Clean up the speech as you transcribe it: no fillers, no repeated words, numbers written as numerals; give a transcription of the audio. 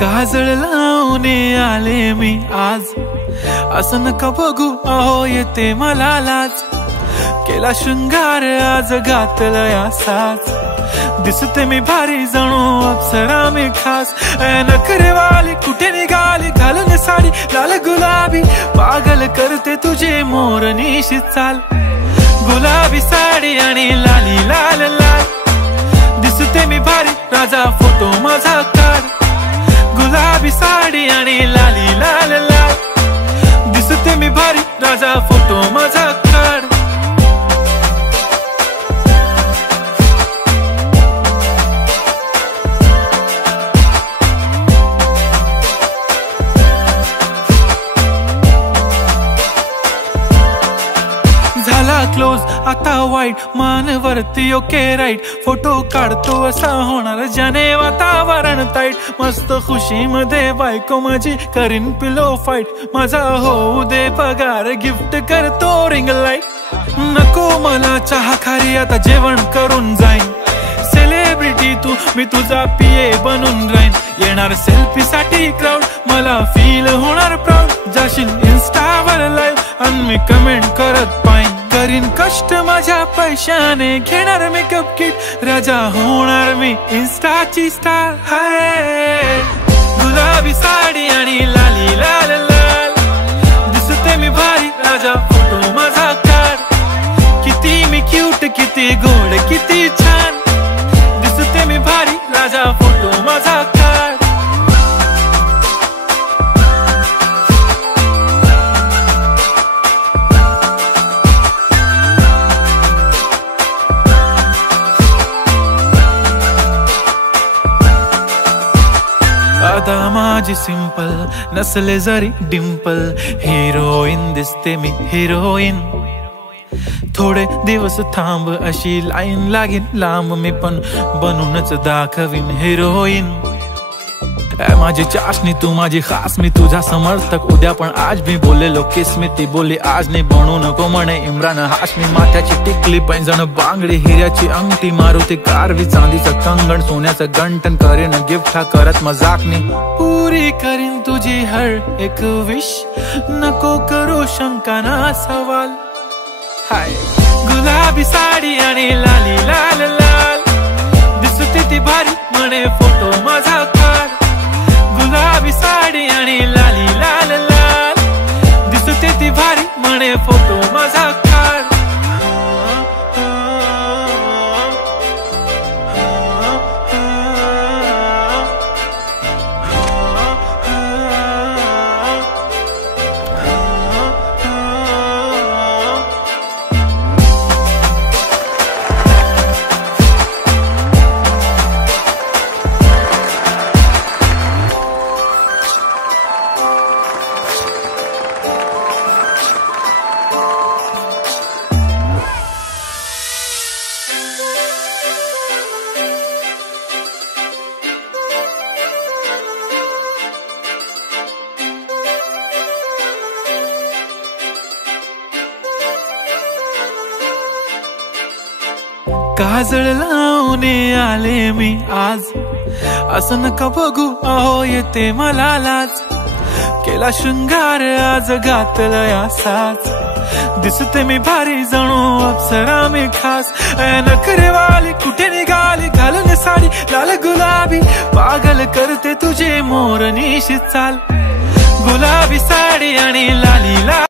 काजळ लावून आले मी आज, असं नका बघू अहो येते मला लाज। केला शृंगार आज घातला साज, दिसते मी भारी जणू अप्सरा मी खास। नखरेवाली कुठे निघाली घालून साडी लाल गुलाबी, पागल करते तुझे मोरनीशी चाल। गुलाबी साडी आणि लाली लाल लाल, दिसते मी भारी राजा फोटो माझा काढ। गुलाबी साडी आणि लाली लाल लाल, दिसते मी भारी राजा फोटो माझा काढ। झाला क्लोज आता वाईट, मान वरती ओके राईट, फोटो काढतो असा होणार ज्याने वातावरण ताईट। मस्त खुशी मध्ये बायको माझी करीन पिलो फाईट, माझा होऊ दे पगार गिफ्ट करतो रिंग लाईट। नको मला चहा खारी आता जेवण करून जाईन, सेलिब्रिटी तू मी तुझा पीए बनून राहीन। येणार सेल्फी साठी क्राऊड मला फील होणार प्राऊड, जाशील इन्स्टावर लाईव्ह आणि मी कमेंट करत पाईन। करीन कष्ट माझ्या पैशाने घेणार मेकअप किट, राजा होणार मी इन्स्टाची स्टार। हाय गुलाबी साडी आणि लाली लाल लाल, दिसते मी भारी राजा फोटो माझा काढ। किती मी क्यूट किती गोड किती छान, दिसते मी भारी राजा फोटो माझा काढ। आता माझी सिंपल नसले जरी डिंपल, हिरोईन दिसते मी हिरोईन। थोडे दिवस थांब अशी लाईन लागेल लांब, मी पण बनूनच दाखवीन हिरोईन। माझी चाशनी तू माझी खास, मी तुझा समर्थक उद्या पण आज मी बोललेलो किस मी, ती बोलली आज नाही बनू नको म्हणे इम्रान हाशमी। माथ्याची टिकली पैंजण बांगडी हिऱ्याची अंगठी, मारुती कारवी चांदीचं कंगण सोन्याचं गंटन, करीन गिफ्ट हा करत मजाकनी। पुरी करीन तुझी हर एक विश, नको करू शंका ना सवाल। हाय गुलाबी साडी आणि लाली लाल लाल, दिसते ती भारी म्हणे फोटो माझा काढ। गुलाबी साडी आणि लाली लाल लाल, दिसते ती भारी म्हणे फोटो माझा काढ। काजळ लावून आले मी आज, असं नका बघू अहो येते मला लाज। केला शृंगार आज घातला साज, दिसते मी भारी जणू अप्सरा मी खास। नखरेवाली कुठे निघाली घालून साडी लाल गुलाबी, पागल करते तुझे मोरनीशी चाल। गुलाबी साडी आणि लाली लाल